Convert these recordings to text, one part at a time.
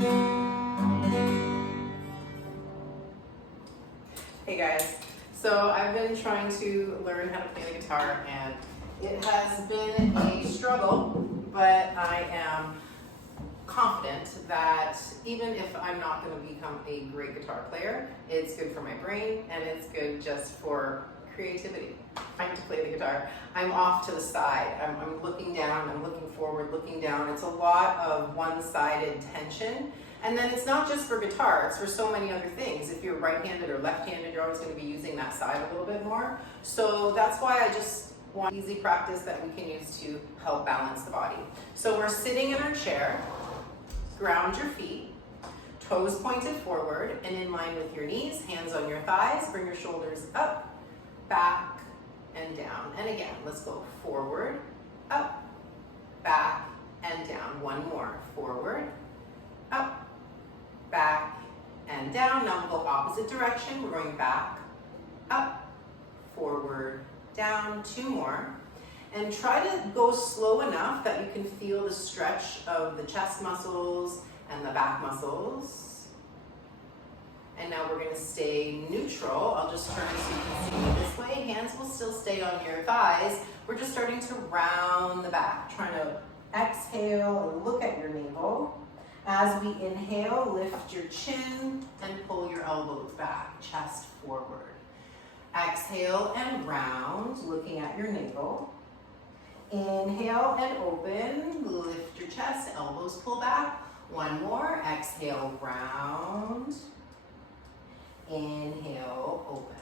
Hey guys, so I've been trying to learn how to play the guitar and it has been a struggle, but I am confident that even if I'm not going to become a great guitar player, it's good for my brain and it's good just for creativity. Trying to play the guitar, I'm off to the side, I'm looking down, I'm looking forward, looking down. It's a lot of one-sided tension. And then it's not just for guitar, it's for so many other things. If you're right-handed or left-handed, you're always going to be using that side a little bit more. So that's why I just want easy practice that we can use to help balance the body. So we're sitting in our chair, ground your feet, toes pointed forward and in line with your knees, hands on your thighs, bring your shoulders up, back, and down. And again, let's go forward, up, back, and down. One more, forward, up, back, and down. Now we'll go opposite direction. We're going back, up, forward, down. Two more. And try to go slow enough that you can feel the stretch of the chest muscles and the back muscles. And now we're going to stay neutral. I'll just turn so you can see me this way. Hands will still stay on your thighs. We're just starting to round the back, trying to exhale and look at your navel. As we inhale, lift your chin and pull your elbows back, chest forward. Exhale and round, looking at your navel. Inhale and open, lift your chest, elbows pull back. One more, exhale, round. Inhale, open.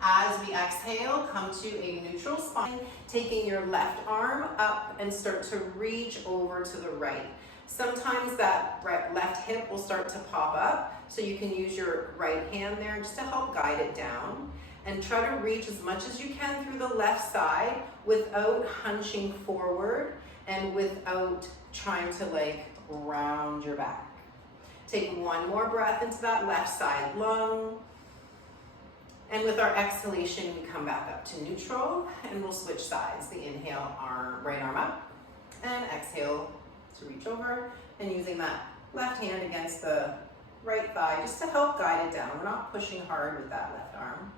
As we exhale, come to a neutral spine, taking your left arm up and start to reach over to the right. Sometimes that left hip will start to pop up, so you can use your right hand there just to help guide it down. And try to reach as much as you can through the left side without hunching forward and without trying to round your back. Take one more breath into that left side lung. And with our exhalation, we come back up to neutral and we'll switch sides. The inhale, right arm up, and exhale to reach over and using that left hand against the right thigh just to help guide it down. We're not pushing hard with that left arm.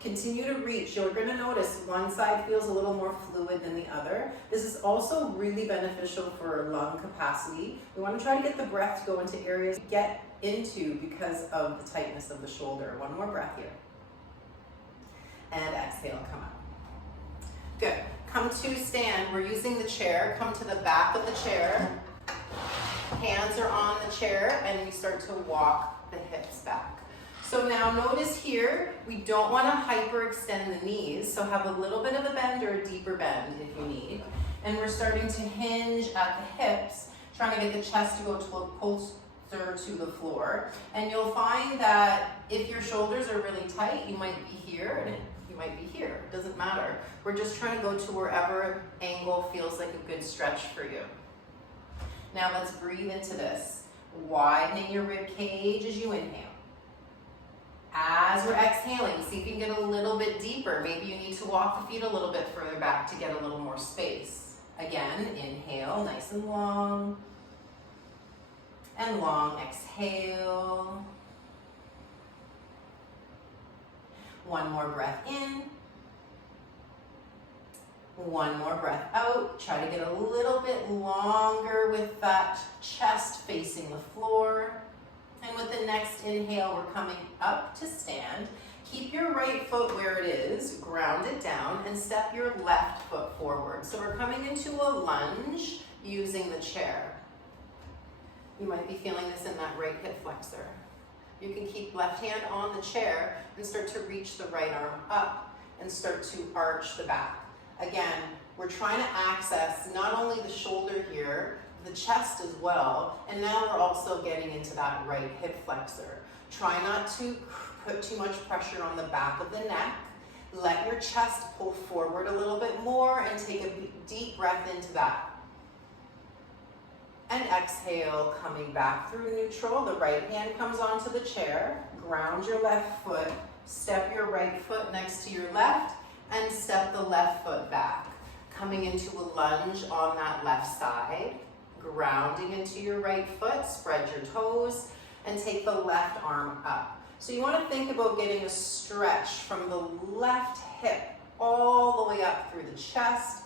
Continue to reach. You're going to notice one side feels a little more fluid than the other. This is also really beneficial for lung capacity. We want to try to get the breath to go into areas to get into because of the tightness of the shoulder. One more breath here. And exhale, come up. Good. Come to stand. We're using the chair. Come to the back of the chair. Hands are on the chair and we start to walk the hips back. So now notice here, we don't want to hyperextend the knees, so have a little bit of a bend or a deeper bend if you need. And we're starting to hinge at the hips, trying to get the chest to go closer to the floor. And you'll find that if your shoulders are really tight, you might be here and you might be here. It doesn't matter. We're just trying to go to wherever angle feels like a good stretch for you. Now let's breathe into this. Widening your rib cage as you inhale. As we're exhaling, see if you can get a little bit deeper. Maybe you need to walk the feet a little bit further back to get a little more space. Again, inhale, nice and long. And long, exhale. One more breath in. One more breath out. Try to get a little bit longer with that chest facing the floor. And with the next inhale, we're coming up to stand. Keep your right foot where it is, ground it down, and step your left foot forward. So we're coming into a lunge using the chair. You might be feeling this in that right hip flexor. You can keep left hand on the chair and start to reach the right arm up and start to arch the back. Again, we're trying to access not only the shoulder here, the chest as well, and now we're also getting into that right hip flexor. Try not to put too much pressure on the back of the neck. Let your chest pull forward a little bit more and take a deep breath into that. And exhale, coming back through neutral. The right hand comes onto the chair. Ground your left foot. Step your right foot next to your left and step the left foot back. Coming into a lunge on that left side. grounding into your right foot, spread your toes, and take the left arm up. So you want to think about getting a stretch from the left hip all the way up through the chest,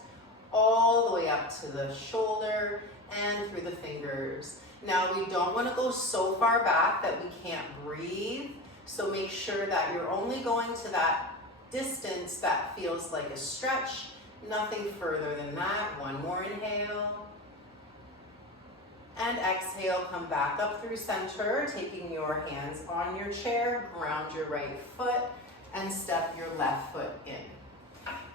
all the way up to the shoulder, and through the fingers. Now we don't want to go so far back that we can't breathe, so make sure that you're only going to that distance that feels like a stretch, nothing further than that. One more inhale. And exhale, come back up through center, taking your hands on your chair, ground your right foot, and step your left foot in.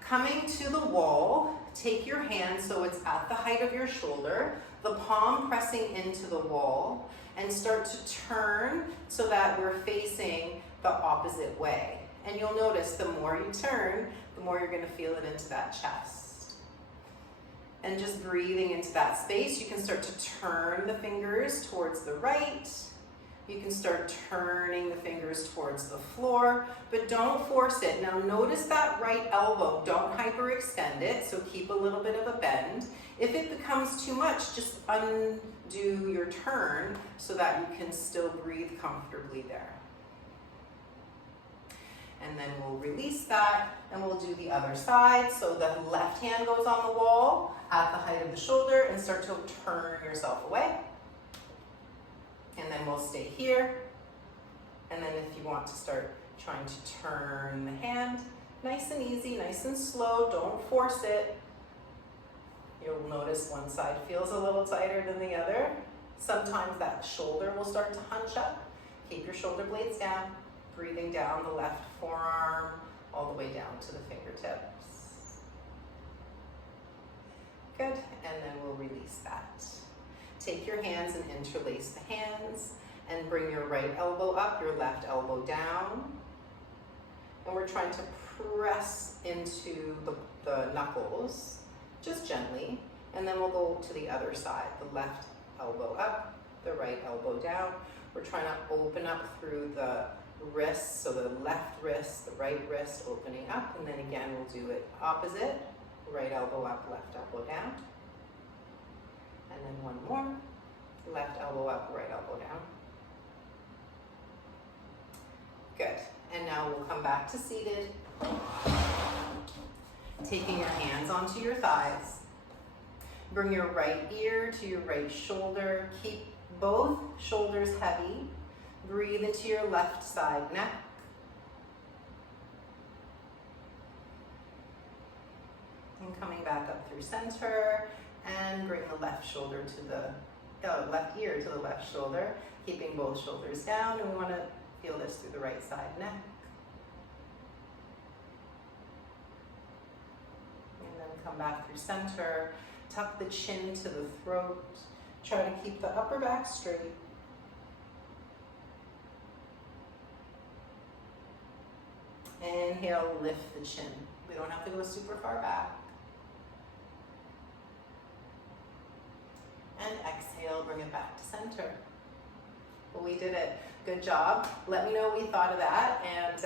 Coming to the wall, take your hand so it's at the height of your shoulder, the palm pressing into the wall, and start to turn so that we're facing the opposite way. And you'll notice the more you turn, the more you're going to feel it into that chest. And just breathing into that space, you can start to turn the fingers towards the right. You can start turning the fingers towards the floor, but don't force it. Now notice that right elbow, don't hyperextend it, so keep a little bit of a bend. If it becomes too much, just undo your turn so that you can still breathe comfortably there. And then we'll release that and we'll do the other side. So the left hand goes on the wall at the height of the shoulder and start to turn yourself away. And then we'll stay here. And then if you want to start trying to turn the hand, nice and easy, nice and slow, don't force it. You'll notice one side feels a little tighter than the other. Sometimes that shoulder will start to hunch up. Keep your shoulder blades down. Breathing down the left forearm all the way down to the fingertips. Good, and then we'll release that. Take your hands and interlace the hands and bring your right elbow up, your left elbow down. And we're trying to press into the knuckles, just gently. And then we'll go to the other side, the left elbow up, the right elbow down. We're trying to open up through the wrists, so the left wrist, the right wrist opening up, and then again we'll do it opposite, right elbow up, left elbow down, and then one more, left elbow up, right elbow down. Good, and now we'll come back to seated, taking your hands onto your thighs. Bring your right ear to your right shoulder, keep both shoulders heavy. Breathe into your left side neck. And coming back up through center and bring the left shoulder to the left ear to the left shoulder, keeping both shoulders down, and we want to feel this through the right side neck. And then come back through center, tuck the chin to the throat, try to keep the upper back straight. Inhale, lift the chin. We don't have to go super far back. And exhale, bring it back to center. Well, we did it. Good job. Let me know what you thought of that, and